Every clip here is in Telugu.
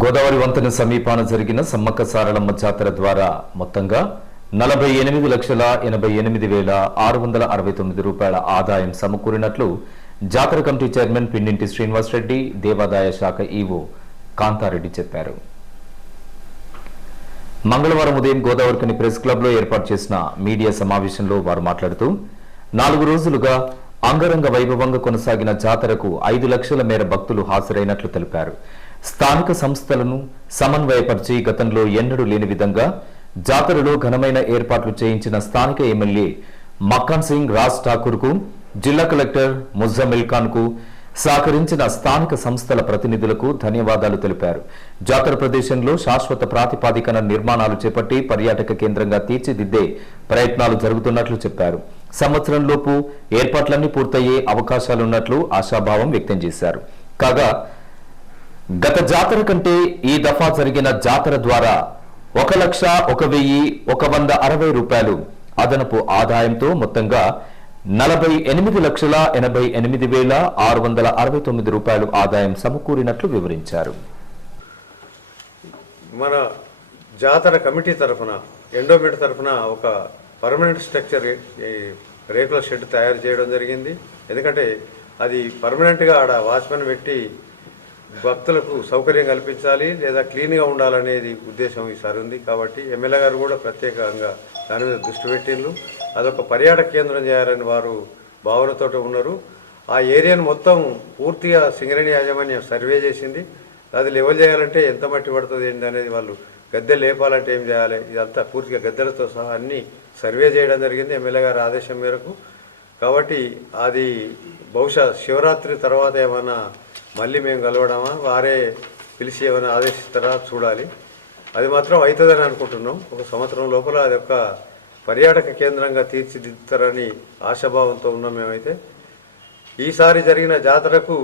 గోదావరి వంతెన సమీపాన జరిగిన సమ్మక్క సారలమ్మ జాతర ద్వారా మొత్తంగా నలభై ఎనిమిది లక్షల ఎనభై ఎనిమిది వేల ఆరు వందల అరవై తొమ్మిది రూపాయల ఆదాయం సమకూరినట్లు జాతర కమిటీ చైర్మన్ పిన్నింటి శ్రీనివాసరెడ్డి దేవాదాయ శాఖ ఈవో కాంతారెడ్డి చెప్పారు. మంగళవారం ఉదయం గోదావరికని ప్రెస్ క్లబ్లో ఏర్పాటు చేసిన మీడియా సమావేశంలో వారు మాట్లాడుతూ నాలుగు రోజులుగా అంగరంగ వైభవంగా కొనసాగిన జాతరకు ఐదు లక్షల మేర భక్తులు హాజరైనట్లు తెలిపారు. స్థానిక సంస్థలను సమన్వయపరిచి గతంలో ఎన్నడూ లేని విధంగా జాతరలో ఘనమైన ఏర్పాట్లు చేయించిన స్థానిక ఎమ్మెల్యే మక్కన్ సింగ్ రాజ్ ఠాకూర్కు జిల్లా కలెక్టర్ ముజమిల్ ఖాన్కు సహకరించిన స్థానిక సంస్థల ప్రతినిధులకు ధన్యవాదాలు తెలిపారు. జాతర ప్రదేశంలో శాశ్వత ప్రాతిపాదికన నిర్మాణాలు చేపట్టి పర్యాటక కేంద్రంగా తీర్చిదిద్దే ప్రయత్నాలు జరుగుతున్నట్లు చెప్పారు. సంవత్సరంలోపు ఏర్పాట్లన్నీ పూర్తయ్యే అవకాశాలున్నట్లు ఆశాభావం వ్యక్తం చేశారు. కాగా గత జాతర కంటే ఈ దఫా జరిగిన జాతర ద్వారా ఒక లక్ష ఒక వెయ్యి ఒక వంద అరవై రూపాయలు అదనపు ఆదాయంతో మొత్తంగా నలభై ఎనిమిది లక్షల ఎనభై ఎనిమిది వేల ఆరు వందల అరవై తొమ్మిది రూపాయలు ఆదాయం సమకూరినట్లు వివరించారు. మన జాతర కమిటీ తరఫున ఎండోమెంట్ తరఫున ఒక పర్మనెంట్ స్ట్రక్చర్ రేకుల షెడ్ తయారు చేయడం జరిగింది. ఎందుకంటే అది పర్మనెంట్గా ఆడ వాచ్మెన్ పెట్టి భక్తులకు సౌకర్యం కల్పించాలి లేదా క్లీన్గా ఉండాలనేది ఉద్దేశం ఈసారి ఉంది. కాబట్టి ఎమ్మెల్యే గారు కూడా ప్రత్యేకంగా దాని మీద దృష్టి పెట్టిండ్రు. అదొక పర్యాటక కేంద్రం చేయాలని వారు భావనతో ఉన్నారు. ఆ ఏరియాను మొత్తం పూర్తిగా సింగరేణి యాజమాన్యం సర్వే చేసింది. అది లెవెల్ చేయాలంటే ఎంత మట్టి పడుతుంది ఏంటి అనేది వాళ్ళు గద్దె లేపాలంటే ఏం చేయాలి? ఇదంతా పూర్తిగా గద్దెలతో సహా అన్ని సర్వే చేయడం జరిగింది ఎమ్మెల్యే గారి ఆదేశం మేరకు. కాబట్టి అది బహుశా శివరాత్రి తర్వాత ఏమైనా మళ్ళీ మేము కలవడమా? వారే పిలిచి ఏమైనా ఆదేశిస్తారా? చూడాలి. అది మాత్రం అవుతుందని అనుకుంటున్నాం. ఒక సంవత్సరం లోపల అది ఒక పర్యాటక కేంద్రంగా తీర్చిదిద్దుతారని ఆశాభావంతో ఉన్నాం మేమైతే. ఈసారి జరిగిన జాతరకు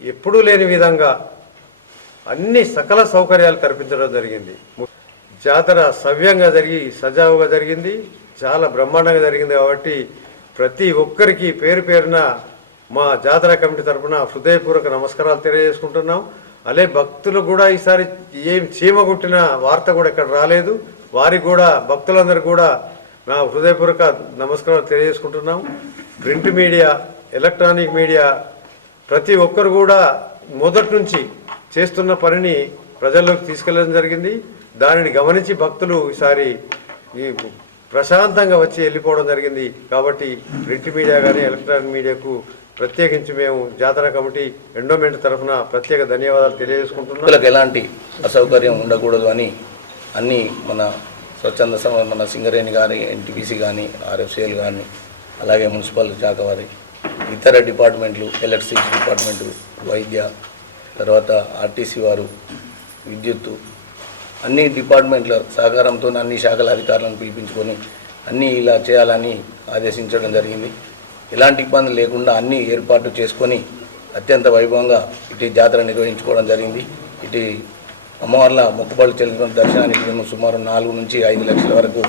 ఎప్పుడూ లేని విధంగా అన్ని సకల సౌకర్యాలు కల్పించడం జరిగింది. జాతర సవ్యంగా జరిగి సజావుగా జరిగింది. చాలా బ్రహ్మాండంగా జరిగింది కాబట్టి ప్రతి ఒక్కరికి పేరు పేరున మా జాతర కమిటీ తరఫున హృదయపూర్వక నమస్కారాలు తెలియజేసుకుంటున్నాం. అలే భక్తులు కూడా ఈసారి ఏం చీమ కొట్టిన వార్త కూడా ఇక్కడ రాలేదు. వారికి కూడా భక్తులందరూ కూడా నా హృదయపూర్వక నమస్కారాలు తెలియజేసుకుంటున్నాం. ప్రింట్ మీడియా ఎలక్ట్రానిక్ మీడియా ప్రతి ఒక్కరు కూడా మొదటి నుంచి చేస్తున్న పనిని ప్రజల్లోకి తీసుకెళ్ళడం జరిగింది. దానిని గమనించి భక్తులు ఈసారి ఈ ప్రశాంతంగా వచ్చి వెళ్ళిపోవడం జరిగింది. కాబట్టి ప్రింట్ మీడియా కానీ ఎలక్ట్రానిక్ మీడియాకు ప్రత్యేకించి మేము జాతర కమిటీ ఎండోమెంట్ తరఫున ప్రత్యేక ధన్యవాదాలు తెలియజేసుకుంటున్నాం. ఎలాంటి అసౌకర్యం ఉండకూడదు అని అన్ని మన స్వచ్ఛంద మన సింగరేణి కానీ ఎన్టీపీసీ కానీ ఆర్ఎఫ్సిఎల్ కానీ అలాగే మున్సిపల్ శాఖ వారి ఇతర డిపార్ట్మెంట్లు ఎలక్ట్రిసిటీ డిపార్ట్మెంటు వైద్య తర్వాత ఆర్టీసీ వారు విద్యుత్తు అన్ని డిపార్ట్మెంట్ల సహకారంతో అన్ని శాఖల అధికారులను పిలిపించుకొని అన్నీ ఇలా చేయాలని ఆదేశించడం జరిగింది. ఎలాంటి ఇబ్బంది లేకుండా అన్ని ఏర్పాట్లు చేసుకొని అత్యంత వైభవంగా ఇటు జాతర నిర్వహించుకోవడం జరిగింది. ఇటు అమ్మవార్ల మొక్కుబడులు చెల్లిన దర్శనానికి మేము సుమారు నాలుగు నుంచి ఐదు లక్షల వరకు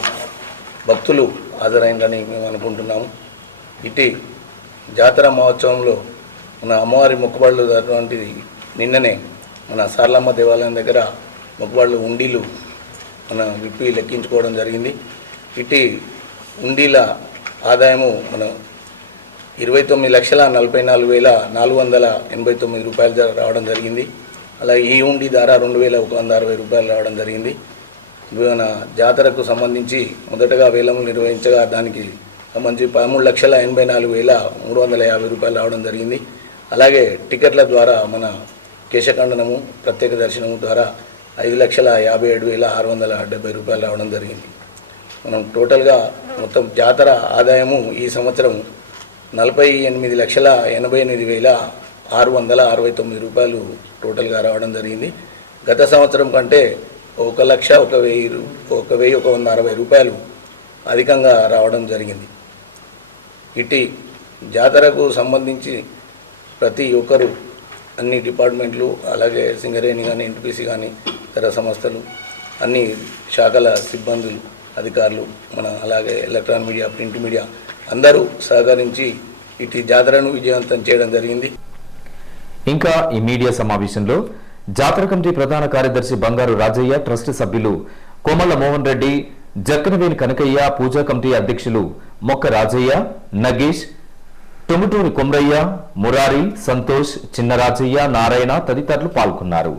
భక్తులు హాజరైందని మేము అనుకుంటున్నాము. ఇటు జాతర మహోత్సవంలో మన అమ్మవారి మొక్కుబడులు అటువంటిది నిన్ననే మన సార్లమ్మ దేవాలయం దగ్గర మొక్కుబడులు ఉండీలు మన విప్పి లెక్కించుకోవడం జరిగింది. ఇటు ఉండీల ఆదాయము మన ఇరవై తొమ్మిది లక్షల నలభై నాలుగు వేల నాలుగు వందల ఎనభై తొమ్మిది రూపాయలు రావడం జరిగింది. అలాగే ఈ ఉండి ధర రెండు వేల ఒక వంద అరవై రూపాయలు రావడం జరిగింది. మన జాతరకు సంబంధించి మొదటగా వేలము నిర్వహించగా దానికి సంబంధించి పదమూడు లక్షల ఎనభై నాలుగు వేల మూడు వందల యాభై రూపాయలు రావడం జరిగింది. అలాగే టికెట్ల ద్వారా మన కేశఖండనము ప్రత్యేక దర్శనము ద్వారా ఐదు లక్షల యాభై ఏడు వేల ఆరు వందల డెబ్బై రూపాయలు రావడం జరిగింది. మనం టోటల్గా మొత్తం జాతర ఆదాయము ఈ సంవత్సరం నలభై ఎనిమిది లక్షల ఎనభై ఎనిమిది వేల ఆరు వందల అరవై తొమ్మిది రూపాయలు టోటల్గా రావడం జరిగింది. గత సంవత్సరం కంటే ఒక లక్ష ఒక వెయ్యి రూ- ఒక వెయ్యి ఒక వంద అరవై రూపాయలు అధికంగా రావడం జరిగింది. ఇటు జాతరకు సంబంధించి ప్రతి ఒక్కరు అన్ని డిపార్ట్మెంట్లు అలాగే సింగరేణి కానీ ఎన్టీపీసీ కానీ ఇతర సంస్థలు అన్ని శాఖల సిబ్బందులు అధికారులు మన అలాగే ఎలక్ట్రానిక్ మీడియా ప్రింట్ మీడియా అందరూ సహకరించి ఇటు జాతరను విజయవంతం చేయడం జరిగింది. ఇంకా ఈ మీడియా సమావేశంలో జాతర కమిటీ ప్రధాన కార్యదర్శి బంగారు రాజయ్య ట్రస్ట్ సభ్యులు కోమల మోహన్ రెడ్డి జక్కనవేని కనకయ్య పూజా కమిటీ అధ్యక్షులు మొక్క రాజయ్య నగేష్ తుముటూరి కొమ్రయ్య మురారి సంతోష్ చిన్నరాజయ్య నారాయణ తదితరులు పాల్గొన్నారు.